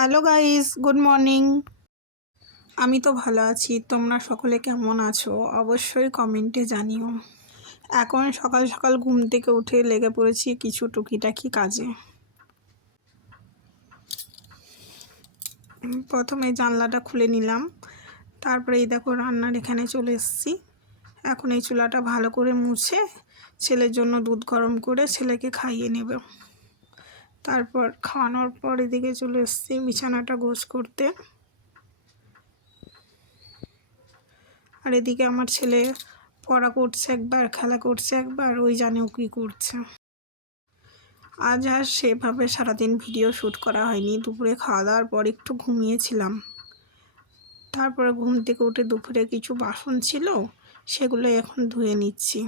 Hello guys, good morning. আমি তো ভালো আছি, তোমরা সকলে কেমন আছো অবশ্যই কমেন্টে জানিও। এখন সকাল সকাল ঘুম থেকে উঠে লেগে পড়েছি কিছু টুকিটাকি কাজে। প্রথমে জানলাটা খুলে নিলাম, তারপরে এই দেখো রান্নার এখানে চলে এসেছি। এখন এই চুলাটা ভালো করে মুছে ছেলের জন্য দুধ গরম করে ছেলেকে খাইয়ে নেব। তারপর খাওয়ানোর পর এদিকে চলে এসেছি বিছানাটা গোছ করতে। আর এদিকে আমার ছেলে পড়া করছে একবার, খেলা করছে একবার, ওই জানে ও কী করছে। আজ আর সেভাবে সারাদিন ভিডিও শ্যুট করা হয়নি। দুপুরে খাওয়া দাওয়ার পর একটু ঘুমিয়েছিলাম। তারপরে ঘুম থেকে উঠে দুপুরে কিছু বাসন ছিল, সেগুলো এখন ধুয়ে নিচ্ছি।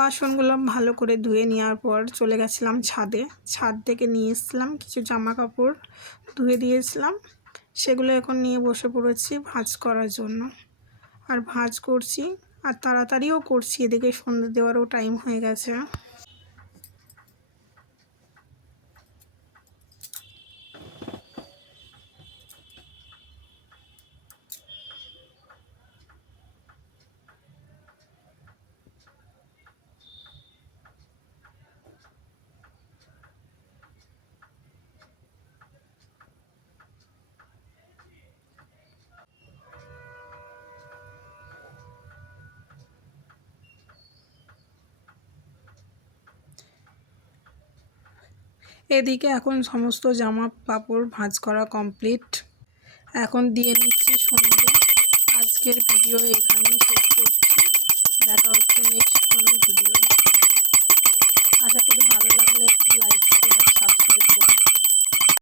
বাসনগুলো ভালো করে ধুয়ে নেওয়ার পর চলে গেছিলাম ছাদে। ছাদ থেকে নিয়ে এসেছিলাম কিছু জামা কাপড়, ধুয়ে দিয়েছিলাম। সেগুলো এখন নিয়ে বসে পড়েছি ভাঁজ করার জন্য। আর ভাঁজ করছি আর তাড়াতাড়িও করছি, এদিকে সন্ধ্যে দেওয়ারও টাইম হয়ে গেছে। এদিকে এখন সমস্ত জামা কাপড় ভাঁজ করা কমপ্লিট। এখন দিয়ে নিচ্ছি সন্ধে। আজকের ভিডিও এখানেই শেষ করছি। দেখা হচ্ছে নেক্সট কোনো ভিডিও। আশা করি